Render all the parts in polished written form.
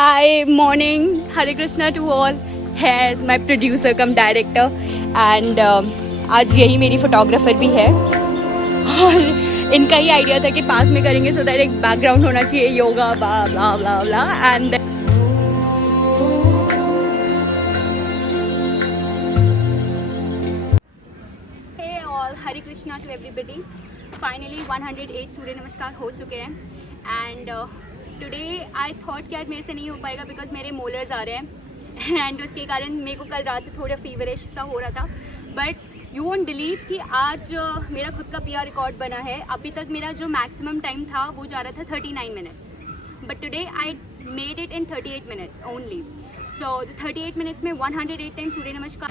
Hi, morning. Hare Krishna to all. Has my producer come director and आज यही मेरी photographer भी है और इनका ही आइडिया था कि पार्क में करेंगे सो दैट एक बैकग्राउंड होना चाहिए yoga blah blah blah blah and hey all, Hare Krishna to everybody. Finally 108 सूर्य नमस्कार हो चुके हैं and टुडे आई थॉट कि आज मेरे से नहीं हो पाएगा बिकॉज मेरे मोलर्स आ रहे हैं एंड उसके कारण मेरे को कल रात से थोड़ा फीवरिश सा हो रहा था बट यू वोंट बिलीव कि आज मेरा खुद का PR रिकॉर्ड बना है. अभी तक मेरा जो मैक्सिमम टाइम था वो जा रहा था 39 minutes but today I made it in 38 minutes only. So 38 minutes में 108 टाइम सूर्य नमस्कार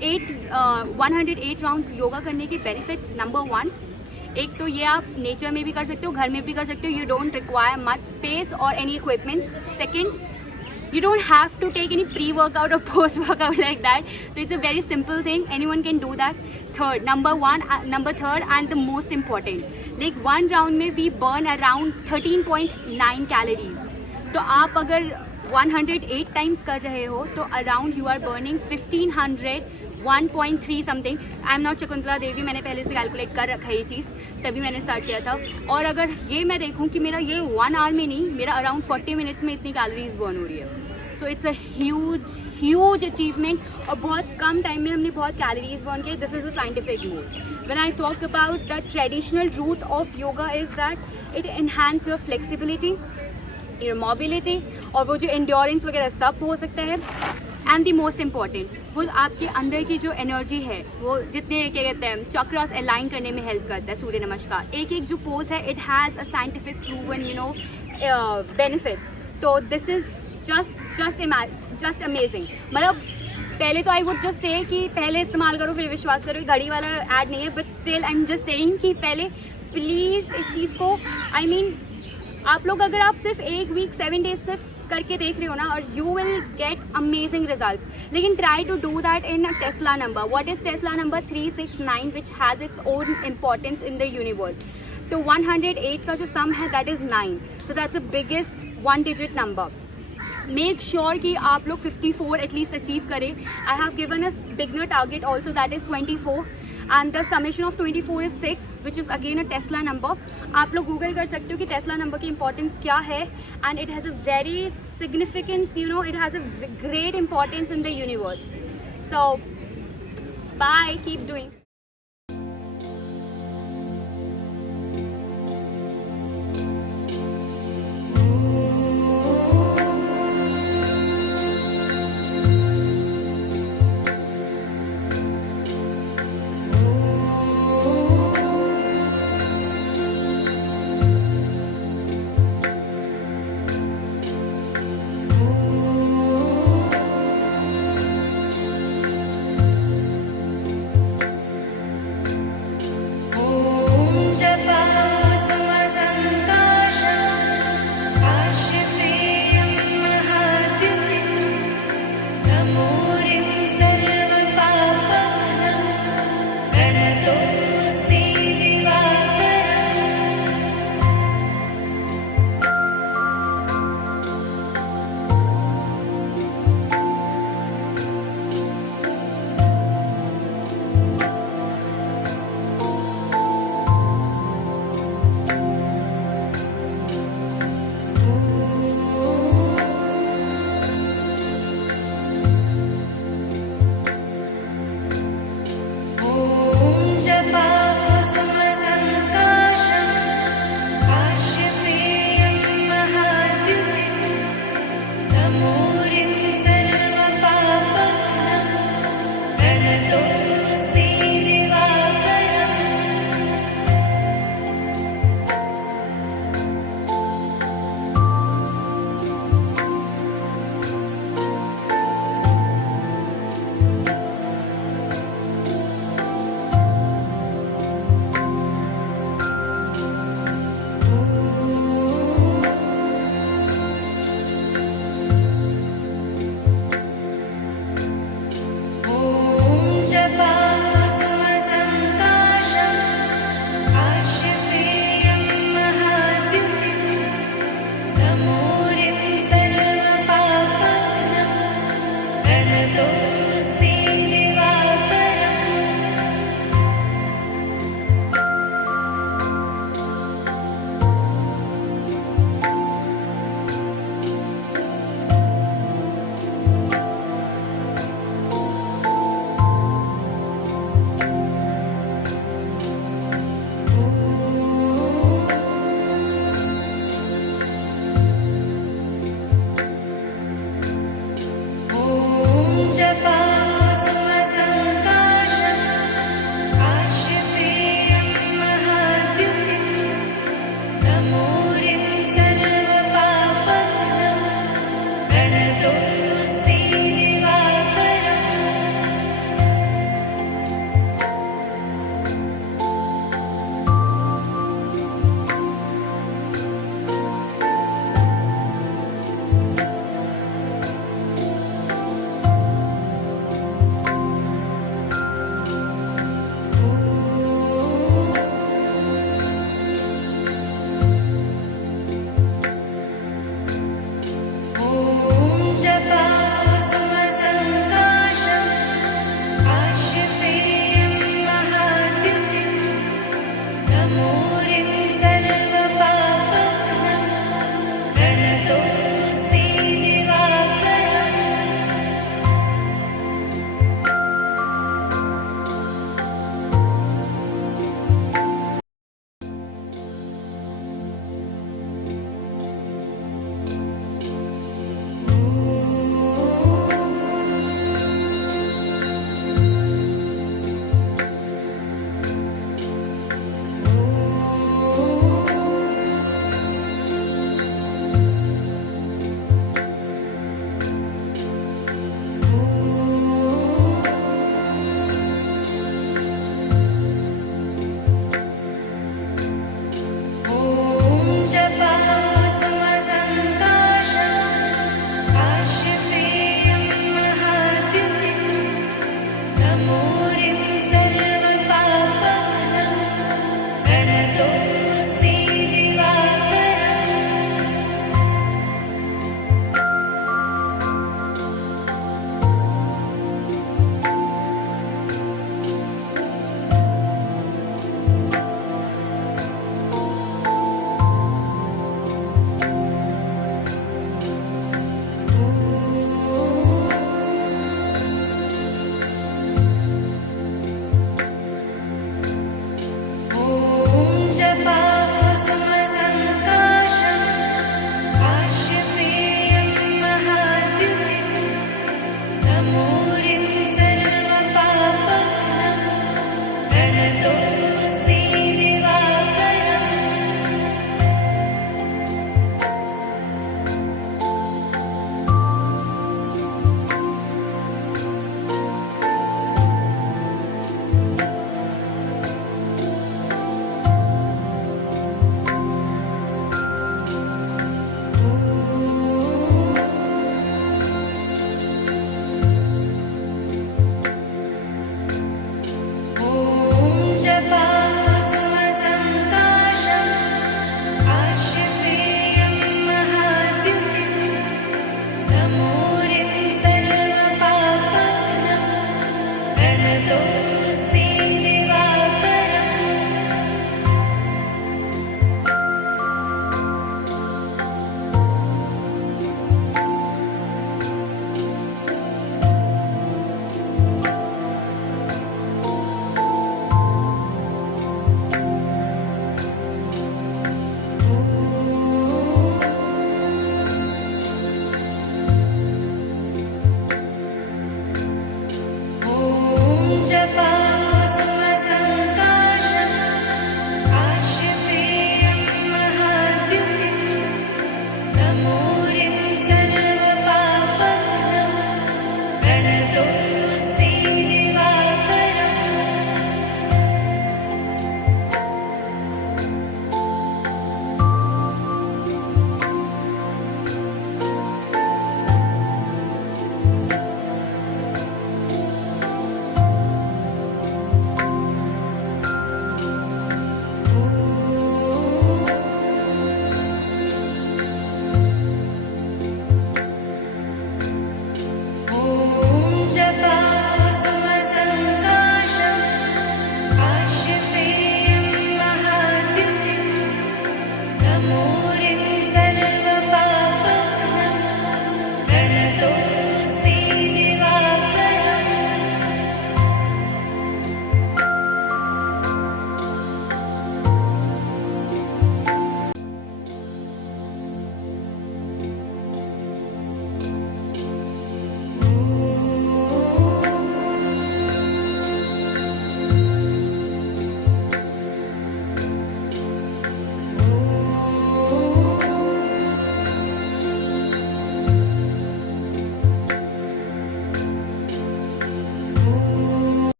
108 राउंड्स योगा करने के बेनिफिट्स. नंबर 1, एक तो ये आप नेचर में भी कर सकते हो, घर में भी कर सकते हो. You don't require much space और any equipments. Second, you don't have to take any pre-workout or post-workout like that. So it's a very simple thing. Anyone can do that. Third, number third and the most important, like one round में we burn around 13.9 calories. तो आप अगर 108 times कर रहे हो तो around you are burning 1500 1.3 समथिंग. I am not Shakuntala Devi, मैंने पहले से कैलकुलेट कर रखा है ये चीज़, तभी मैंने स्टार्ट किया था. और अगर ये मैं देखूँ कि मेरा ये 1 आवर में नहीं, मेरा अराउंड 40 मिनट्स में इतनी कैलोरीज बर्न हो रही है. So it's a huge achievement और बहुत कम टाइम में हमने बहुत कैलोरीज बर्न किए. This is a scientific route. When I talk about the traditional route of yoga is that it enhance your flexibility, your mobility और वो जो एंड्योरेंस वगैरह सब हो सकता है. एंड द मोस्ट इम्पॉर्टेंट, वो आपके अंदर की जो एनर्जी है वो जितने क्या कहते हैं चक्रास अलाइन करने में हेल्प करता है सूर्य नमस्कार. एक एक जो पोज है it has a scientific proven benefits. तो दिस इज़ जस्ट अमेजिंग. मतलब पहले तो आई वुड जस्ट से कि पहले इस्तेमाल करो फिर विश्वास करो, घड़ी वाला ऐड नहीं है but still I am just saying कि पहले प्लीज़ इस चीज़ को I mean, आप लोग अगर आप सिर्फ एक वीक 7 डेज सिर्फ करके देख रहे हो ना और you will get amazing results. लेकिन try to do that in a Tesla number. What is Tesla number? 369 which has its own importance in the universe. तो 108 का जो सम है दैट इज़ 9. तो that's the biggest 1 digit number. Make sure कि आप लोग 54 at least achieve करें. I have given a beginner target also that is 24 and the summation of 24 is 6 which is again a Tesla number. आप लोग Google कर सकते हो कि टेस्ला नंबर की इंपॉर्टेंस क्या है and it has a very significance, it has a great importance in the universe. So bye, keep doing.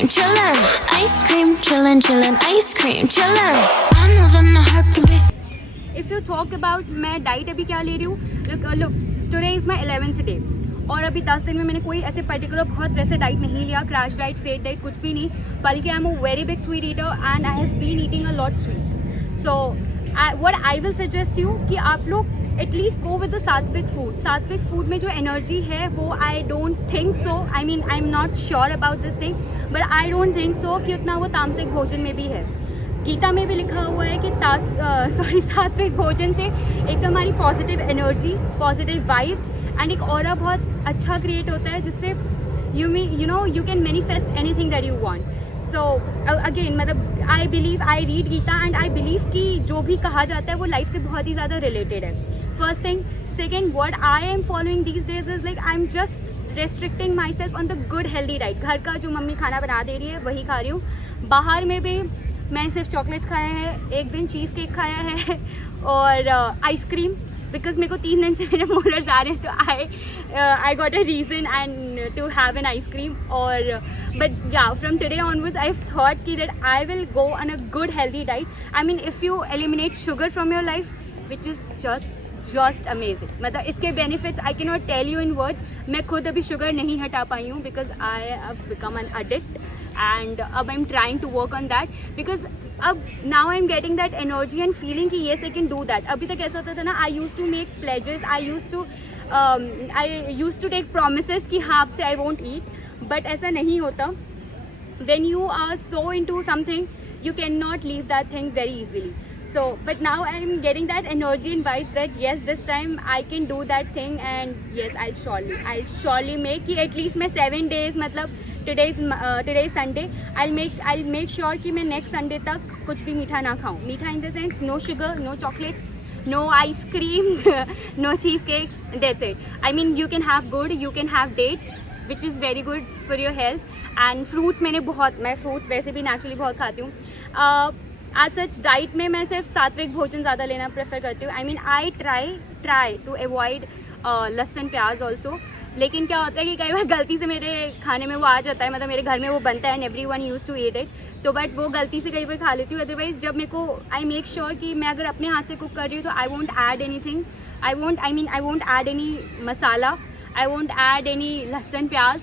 cream chillin', ice cream chillin', chillin', ice cream chillin'. I know that my heart can be. If you talk about मैं diet अभी क्या ले रही हूँ, look today is my 11th day और अभी 10 दिन में मैंने कोई ऐसे पर्टिकुलर बहुत वैसे डाइट नहीं लिया, क्रैश डाइट, फेट डाइट, कुछ भी नहीं, बल्कि I am a very big sweet eater and I have been eating a lot sweets. So what I will suggest you कि आप लोग at least go with the sattvic food. Sattvic food में जो energy है वो I don't think so, I mean I am not sure about this thing, but I don't think so कि उतना वो तामसिक भोजन में भी है. गीता में भी लिखा हुआ है कि सात्विक भोजन से एक तो हमारी positive energy, positive vibes and एक ऑरा बहुत अच्छा क्रिएट होता है जिससे you can manifest anything that you want. So again मतलब I read Gita and I believe कि जो भी कहा जाता है वो लाइफ से बहुत ही ज़्यादा रिलेटेड है. First thing. Second, what I am following these days is like I am just restricting my self on the good healthy diet. घर का जो मम्मी खाना बना दे रही है वही खा रही हूँ. बाहर में भी मैंने सिर्फ चॉकलेट्स खाया है, एक दिन चीज़ केक खाया है और आइसक्रीम, बिकॉज मेरे को 3 दिन से मेरे मोलर्स आ रहे हैं तो I got a reason and to have an ice cream. और बट या from today onwards I have thought कि that I will go on a good healthy diet. I mean if you eliminate sugar from your life which is just amazing. मतलब इसके benefits I can not tell you in words. मैं खुद अभी sugar नहीं हटा पाई हूँ because I have become an addict and I'm trying to work on that because now I'm getting that energy and feeling कि yes I can do that. अभी तक ऐसा होता था ना, I used to make pledges, I used to take promises कि हाँ अब से I won't eat, but ऐसा नहीं होता. When you are so into something you cannot leave that thing very easily. So but now I'm getting that energy and vibes that yes this time I can do that thing and yes I'll surely make कि at least मैं 7 days मतलब today is Sunday, I'll make sure कि मैं next Sunday तक कुछ भी मीठा ना खाऊं. मीठा in the sense no sugar, no chocolates, no ice creams, no cheesecakes, that's it. I mean you can have good, you can have dates which is very good for your health and fruits. मैं fruits वैसे भी naturally बहुत खाती हूँ. As such diet में मैं सिर्फ सात्विक भोजन ज़्यादा लेना प्रेफर करती हूँ. I mean I try to avoid लहसुन प्याज ऑल्सो. लेकिन क्या होता है कि कई बार गलती से मेरे खाने में वो आ जाता है, मतलब मेरे घर में वो बनता है and everyone used to eat it, तो बट वो गलती से कई बार खा लेती हूँ. अदरवाइज जब मेरे को आई मेक श्योर कि मैं अगर अपने हाथ से कुक कर रही हूँ तो I won't add anything, I won't add any masala, I won't add any लहसुन प्याज,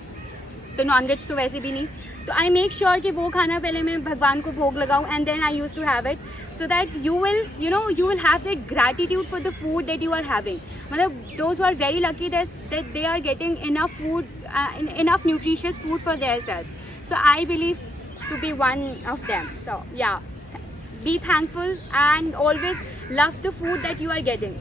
तो नॉनवेज तो वैसे भी नहीं. तो आई मेक श्योर कि वो खाना पहले मैं भगवान को भोग लगाऊँ and then I use to have it so that you will have that gratitude for the food that you are having. मतलब those who are very lucky that they are getting enough food, enough nutritious food for themselves. So I believe to be one of them. So yeah, be thankful and always love the food that you are getting.